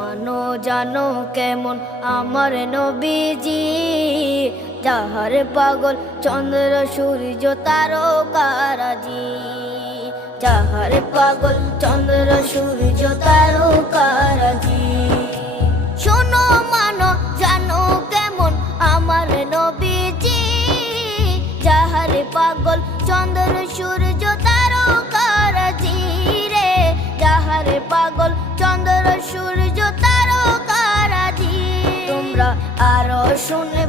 মানো জানো কেমন আমার নবীজি, যাহার পাগল চন্দ্র সূর্য তারকারাজি, যাহার পাগল চন্দ্র সূর্য তারকারাজি। শোনো মানো জানো কেমন আমার নবীজি, যাহার পাগল চন্দ্র সূর্য তারকারাজি রে, যাহার পাগল চন্দ্র সূর্য তারকারাজি। তোমরা আরো শুনে